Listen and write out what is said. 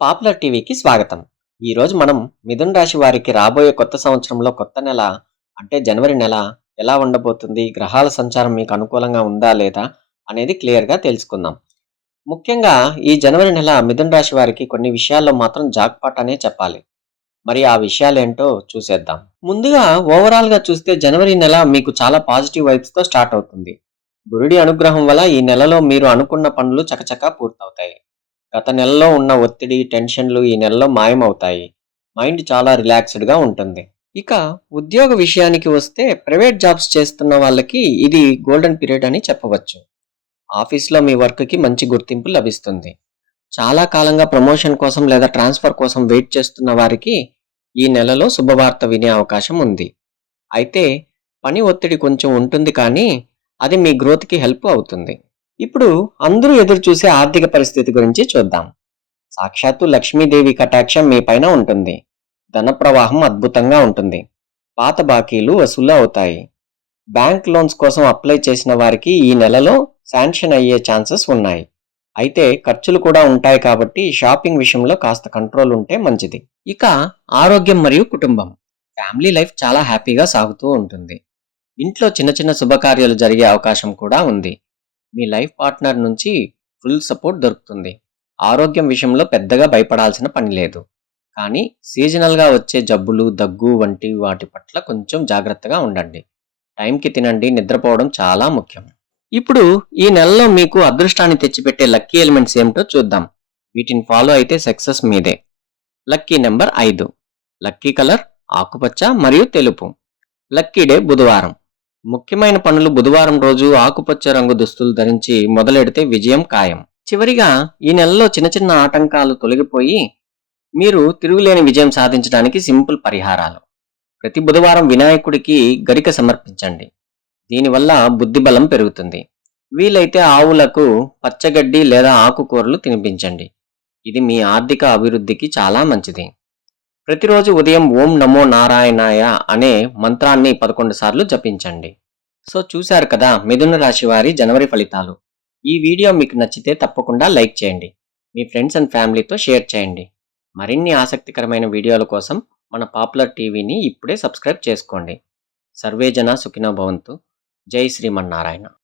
Popular టీవీకి స్వాగతం. ఈరోజు మనం మిథున రాశి వారికి రాబోయే కొత్త సంవత్సరంలో కొత్త నెల అంటే జనవరి నెల ఎలా ఉండబోతుంది? గ్రహాల సంచారం మీకు అనుకూలంగా ఉందా లేదా? అనేది క్లియర్‌గా తెలుసుకుందాం. ముఖ్యంగా ఈ జనవరి నెల మిథున రాశి వారికి కొన్ని విషయాల్లో మాత్రం జాక్‌పాట్ అనే చెప్పాలి. మరి ఆ విషయాలేంటో చూసేద్దాం. ముందుగా ఓవరాల్‌గా చూస్తే జనవరి నెల మీకు చాలా పాజిటివ్ వైబ్స్‌తో స్టార్ట్ అవుతుంది. గురుడి అనుగ్రహం వల్ల ఈ నెలలో మీరు అనుకున్న పనులు చకచకా పూర్తవుతాయి. గత నెలలో ఉన్న ఒత్తిడి, టెన్షన్‌లు ఈ నెలలో మాయమవుతాయి. మైండ్ చాలా రిలాక్స్‌డ్‌గా ఉంటుంది. ఇక ఉద్యోగ విషయానికి వస్తే ప్రైవేట్ జాబ్స్ చేస్తున్న వాళ్ళకి ఇది గోల్డెన్ పీరియడ్ అని చెప్పవచ్చు. ఆఫీస్‌లో మీ వర్క్‌కి మంచి గుర్తింపు లభిస్తుంది. చాలా కాలంగా ప్రమోషన్ కోసం లేదా ట్రాన్స్‌ఫర్ కోసం వెయిట్ చేస్తున్న వారికి ఈ నెలలో శుభవార్త వినే అవకాశం ఉంది. అయితే పని ఒత్తిడి కొంచెం ఉంటుంది కానీ అది మీ గ్రోత్‌కి హెల్ప్ అవుతుంది. ఇప్పుడు అందరూ ఎదురుచూసే ఆర్థిక పరిస్థితి గురించి చూద్దాం. సాక్షాత్తు లక్ష్మీదేవి కటాక్షం మీ పైన ఉంటుంది. ధన ప్రవాహం అద్భుతంగా ఉంటుంది. పాత బాకీలు వసూలు అవుతాయి. బ్యాంక్ లోన్స్ కోసం అప్లై చేసిన వారికి ఈ నెలలో శాంక్షన్ అయ్యే ఛాన్సెస్ ఉన్నాయి. అయితే ఖర్చులు కూడా ఉంటాయి కాబట్టి షాపింగ్ విషయంలో కాస్త కంట్రోల్ ఉంటే మంచిది. ఇక ఆరోగ్యం మరియు కుటుంబం. ఫ్యామిలీ లైఫ్ చాలా హ్యాపీగా సాగుతూ ఉంటుంది. ఇంట్లో చిన్న చిన్న శుభకార్యాలు జరిగే అవకాశం కూడా ఉంది. మీ లైఫ్ పార్ట్నర్ నుంచి ఫుల్ సపోర్ట్ దొరుకుతుంది. ఆరోగ్యం విషయంలో పెద్దగా భయపడాల్సిన పని లేదు. కానీ సీజనల్‌గా వచ్చే జబ్బులు, దగ్గు వంటి వాటి పట్ల కొంచెం జాగ్రత్తగా ఉండండి. టైంకి తినండి, నిద్రపోవడం చాలా ముఖ్యం. ఇప్పుడు ఈ నెలలో మీకు అదృష్టాన్ని తెచ్చిపెట్టే లక్కీ ఎలిమెంట్స్ ఏమిటో చూద్దాం. వీటిని ఫాలో అయితే సక్సెస్ మీదే. Lucky number 5. లక్కీ కలర్ ఆకుపచ్చ మరియు తెలుపు. లక్కీ డే బుధవారం. ముఖ్యమైన పనులు బుధవారం రోజు ఆకుపచ్చ రంగు దుస్తులు ధరించి మొదలెడితే విజయం ఖాయం. చివరిగా ఈ నెలలో చిన్న చిన్న ఆటంకాలు తొలగిపోయి మీరు తిరుగులేని విజయం సాధించడానికి సింపుల్ పరిహారాలు. ప్రతి బుధవారం వినాయకుడికి గరిక సమర్పించండి. దీనివల్ల బుద్ధిబలం పెరుగుతుంది. వీలైతే ఆవులకు పచ్చగడ్డి లేదా ఆకుకూరలు తినిపించండి. ఇది మీ ఆర్థిక అభివృద్ధికి చాలా మంచిది. ప్రతిరోజు ఉదయం ఓం నమో నారాయణాయ అనే మంత్రాన్ని 11 సార్లు జపించండి. సో చూశారు కదా మిథున రాశి వారి జనవరి ఫలితాలు. ఈ వీడియో మీకు నచ్చితే తప్పకుండా లైక్ చేయండి. మీ ఫ్రెండ్స్ అండ్ ఫ్యామిలీతో షేర్ చేయండి. మరిన్ని ఆసక్తికరమైన వీడియోల కోసం మన పాపులర్ టీవీని ఇప్పుడే సబ్స్క్రైబ్ చేసుకోండి. సర్వే జన సుఖినో భవంతు. జై శ్రీమన్నారాయణ.